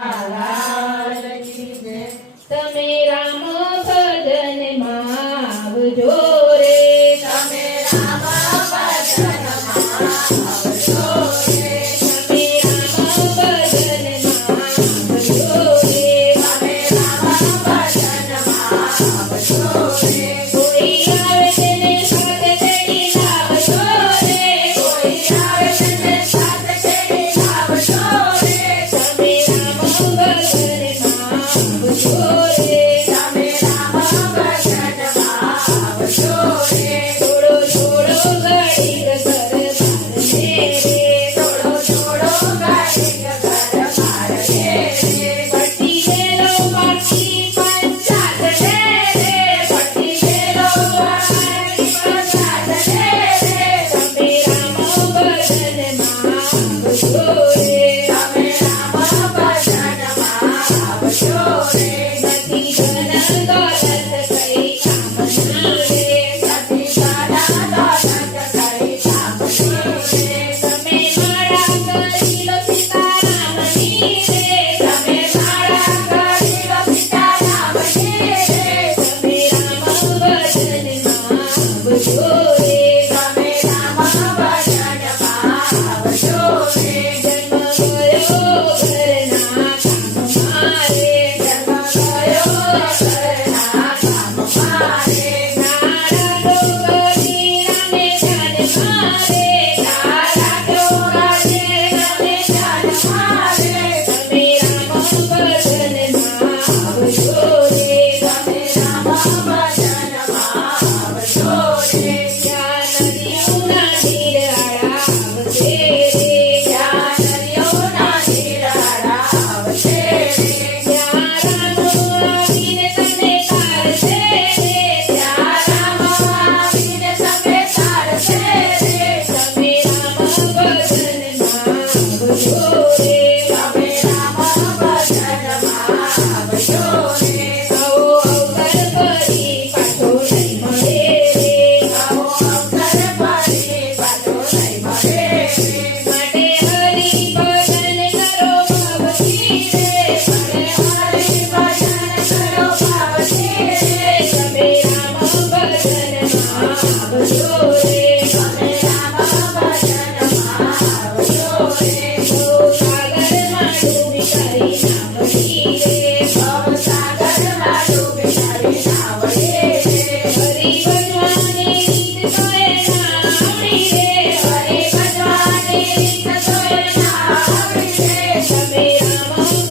લાલ કી જય. તમે રામ ભજનમાં આવજો રે. તમે રામ ભજનમાં આવજો રે. તમે રામ ભજનમાં આવજો રે. તમે રામ ભજનમાં આવજો રે. કોઈ આવે તેને સાથે તેડી લાવજો રે. કોઈ આવે તેને સાથે તેડી લાવજો રે. તમે રામ ભજન